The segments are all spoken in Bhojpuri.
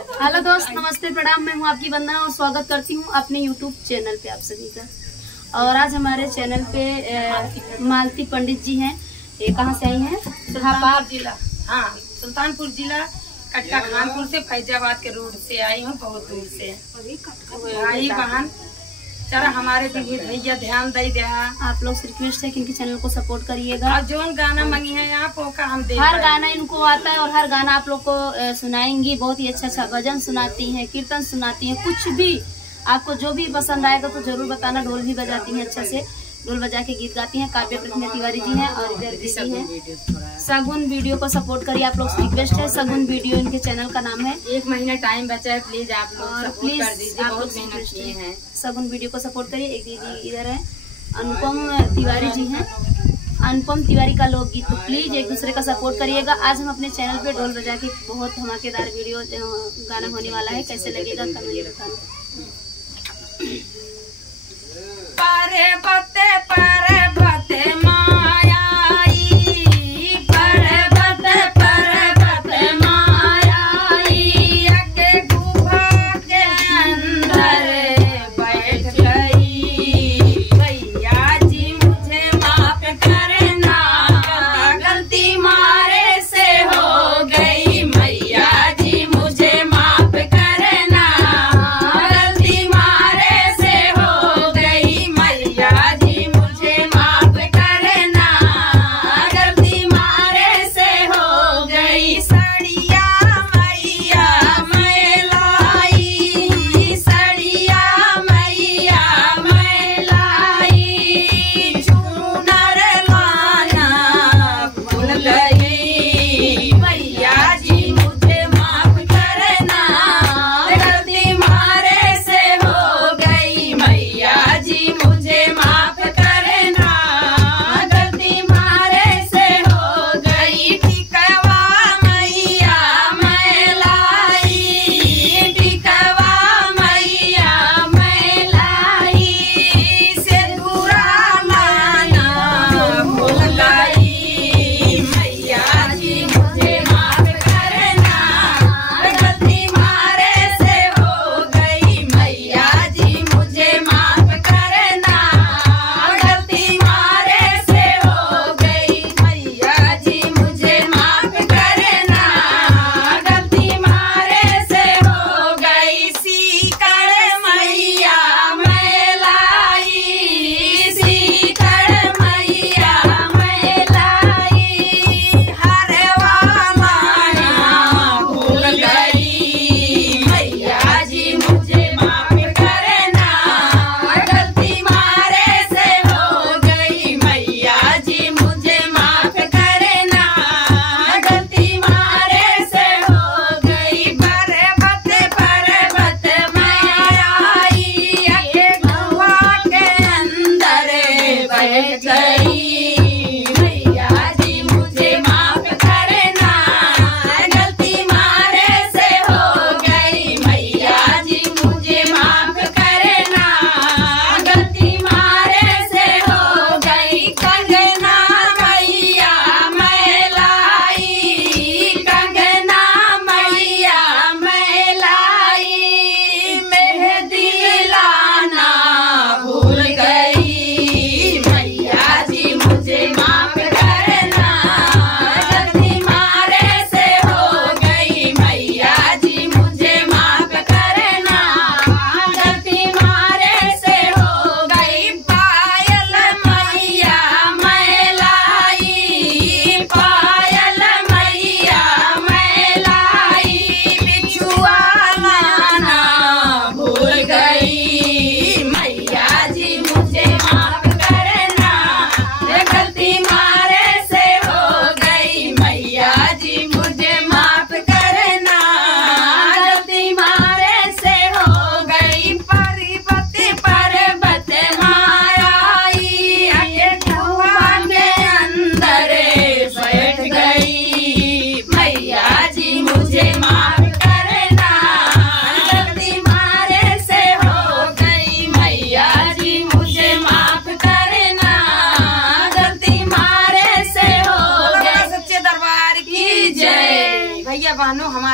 हेलो दोस्त, नमस्ते, प्रणाम। मैं हूँ आपकी वंदना और स्वागत करती हूँ अपने YouTube चैनल पे आप सभी का। और आज हमारे चैनल पे मालती पंडित जी हैं। ये कहाँ से आई हैं? सुल्तानपुर जिला। हाँ, सुल्तानपुर जिला कटका खानपुर से फैजाबाद के रोड से आई हूँ, बहुत दूर से। भाई बहन चलो हमारे भैया ध्यान दे दिया। आप लोग से रिक्वेस्ट है कि इनके चैनल को सपोर्ट करिएगा। और जो गाना मंगी है आप का हम दे। हर गाना इनको आता है और हर गाना आप लोग को सुनाएंगी। बहुत ही अच्छा भजन सुनाती हैं, कीर्तन सुनाती हैं, कुछ भी आपको जो भी पसंद आएगा तो जरूर बताना। ढोल भी बजाती हैं, अच्छा से ढोल बजा के गीत गाती हैं। काव्य प्रतिमा तिवारी जी हैं और इधर दीदी हैं। सगुन वीडियो को सपोर्ट करिए, आप लोग से रिक्वेस्ट है। सगुन वीडियो इनके चैनल का नाम है। 1 महीना टाइम बचा है, प्लीज आप लोग प्लीज कर दीजिए, बहुत मेहनत किए हैं। सगुन वीडियो को सपोर्ट करिए। एक दीदी इधर है, अनुपम तिवारी जी हैं, अनुपम तिवारी का लोकगीत। तो प्लीज एक दूसरे का सपोर्ट करिएगा। आज हम अपने चैनल पे ढोल बजा के बहुत धमाकेदार वीडियो गाना होने वाला है। कैसे लगेगा कमेंट बताना।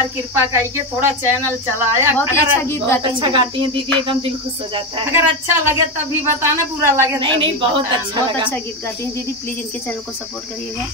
बार कृपा करिए, थोड़ा चैनल चलाया। बहुत ही अच्छा गीत गाती अच्छा गाती हैं दीदी, एकदम दिल खुश हो जाता है। अगर अच्छा लगे तभी बताना, बुरा लगे नहीं नहीं, बहुत अच्छा बहुत अच्छा गीत गाती हैं दीदी। प्लीज इनके चैनल को सपोर्ट करिएगा।